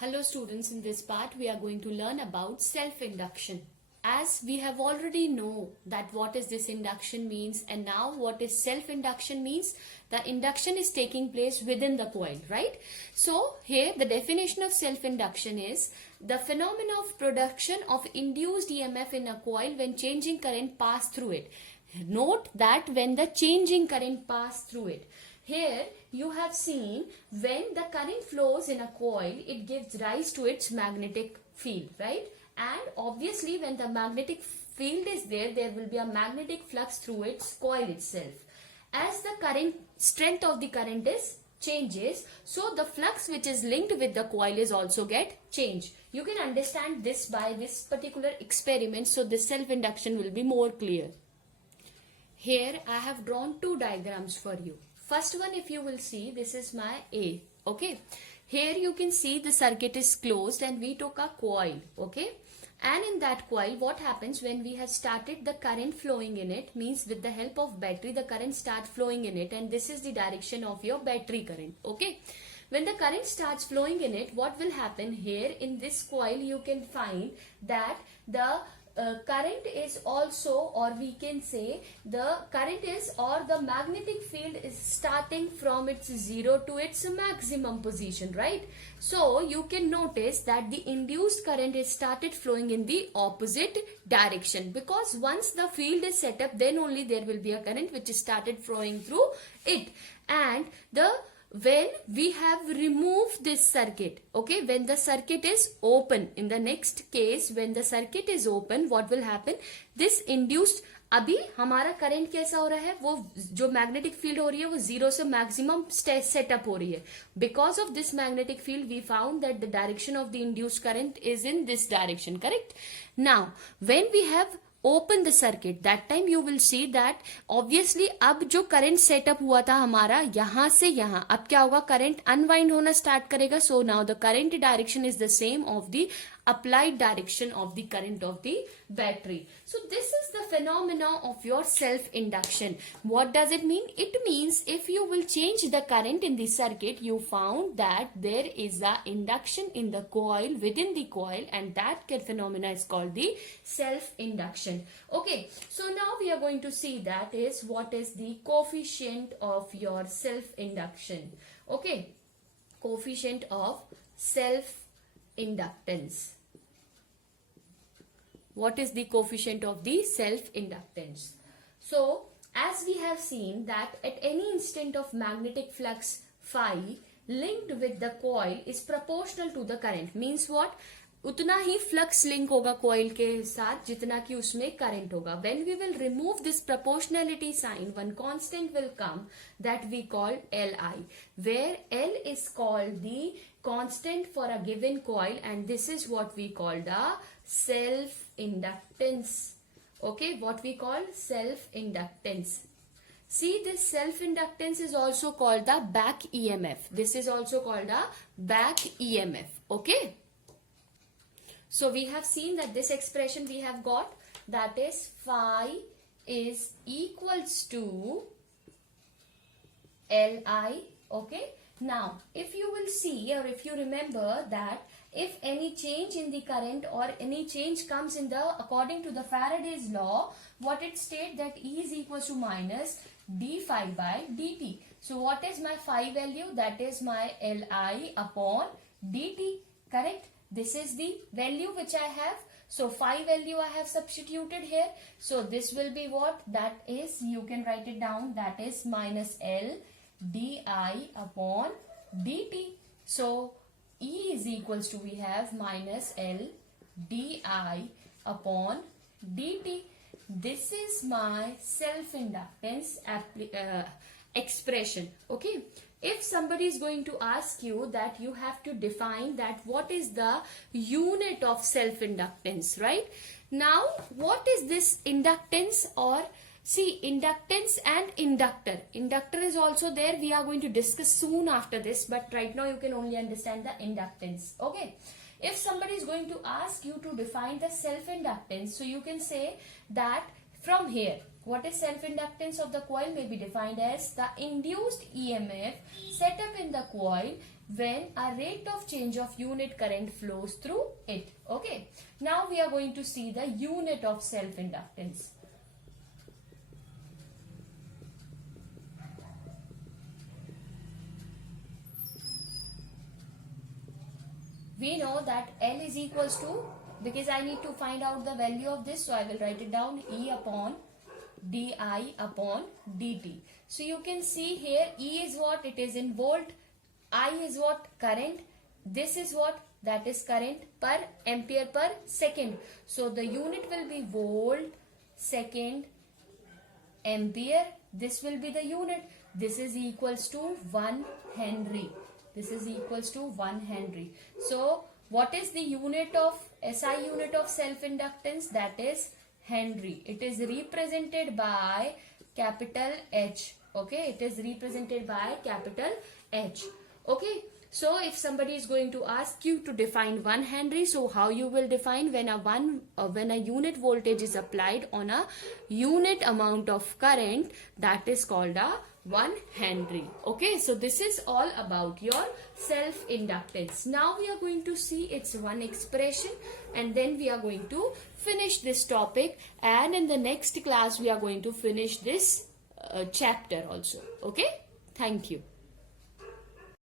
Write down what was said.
Hello students, in this part we are going to learn about self-induction. As we have already know that what is this induction means and now what is self-induction means, the induction is taking place within the coil, right? So here the definition of self-induction is the phenomena of production of induced EMF in a coil when changing current pass through it. Note that when the changing current pass through it. Here you have seen when the current flows in a coil, it gives rise to its magnetic field, right? And obviously when the magnetic field is there, there will be a magnetic flux through its coil itself. As the current strength of the current is changes, so the flux which is linked with the coil is also get changed. You can understand this by this particular experiment, so this self-induction will be more clear. Here I have drawn two diagrams for you. First one, if you will see, this is my A, okay. Here you can see the circuit is closed and we took a coil, okay. And in that coil, what happens when we have started the current flowing in it, means with the help of battery, the current starts flowing in it, and this is the direction of your battery current, okay. When the current starts flowing in it, what will happen here in this coil, you can find that the current is also, or we can say the current is, or the magnetic field is starting from its zero to its maximum position, right? So you can notice that the induced current is started flowing in the opposite direction, because once the field is set up, then only there will be a current which is started flowing through it. And when we have removed this circuit, okay, when the circuit is open, in the next case when the circuit is open, what will happen, this induced, अभी हमारा current कैसा हो रहा है, वो जो magnetic field हो रही है वो जीरो से मैक्सिमम सेटअप हो रही है. Because of this magnetic field we found that the direction of the induced current is in this direction, correct. Now when we have open the circuit, that time you will see that obviously अब जो current setup हुआ था हमारा यहाँ से यहाँ, अब क्या होगा, करंट अनवाइंड होना स्टार्ट करेगा. So now the current direction is the same of the applied direction of the current of the battery. So this is the phenomena of your self-induction. What does it mean? It means if you will change the current in the circuit, you found that there is a induction in the coil, within the coil, and that phenomena is called the self-induction. Okay, so now we are going to see that is what is the coefficient of your self-induction. Okay, coefficient of self-inductance. What is the coefficient of the self-inductance? So, as we have seen that at any instant of magnetic flux phi linked with the coil is proportional to the current. Means what? उतना ही flux link होगा कोयल के साथ जितना कि उसमें current होगा. When we will remove this proportionality sign, one constant will come that we call Li, where L is called the constant for a given coil, and this is what we call the self-inductance. Okay, what we call self-inductance. See, this self-inductance is also called the back EMF. This is also called a back EMF. Okay. So we have seen that this expression we have got, that is phi is equals to Li. Okay. Now, if you will see, or if you remember that if any change in the current or any change comes in the, according to the Faraday's law, what it states that E is equals to minus d phi by dt. So what is my phi value? That is my Li upon dt, correct? This is the value which I have. So phi value I have substituted here. So this will be what? That is, you can write it down, that is minus L di upon dt. So E is equals to, we have minus L di upon dt. This is my self-inductance expression. Okay. If somebody is going to ask you that, you have to define that what is the unit of self-inductance, right? Now, what is this inductance? Or see, inductance and inductor. Inductor is also there. We are going to discuss soon after this, but right now you can only understand the inductance. Okay. If somebody is going to ask you to define the self-inductance, so you can say that from here, what is self-inductance of the coil may be defined as the induced EMF set up in the coil when a rate of change of unit current flows through it. Okay. Now we are going to see the unit of self-inductance. We know that L is equals to, because I need to find out the value of this, so I will write it down, E upon di upon dt. So you can see here, E is what? It is in volt. I is what? Current. This is what? That is current per ampere per second. So the unit will be volt, second, ampere. This will be the unit. This is equals to 1 Henry. This is equals to 1 Henry. So what is the unit of SI unit of self-inductance? That is Henry. It is represented by capital H. Okay, it is represented by capital H. Okay, so if somebody is going to ask you to define 1 Henry, so how you will define? When a unit voltage is applied on a unit amount of current, that is called a 1 Henry. Okay, so this is all about your self-inductance. Now we are going to see its one expression, and then we are going to finish this topic, and in the next class we are going to finish this chapter also. Okay, thank you.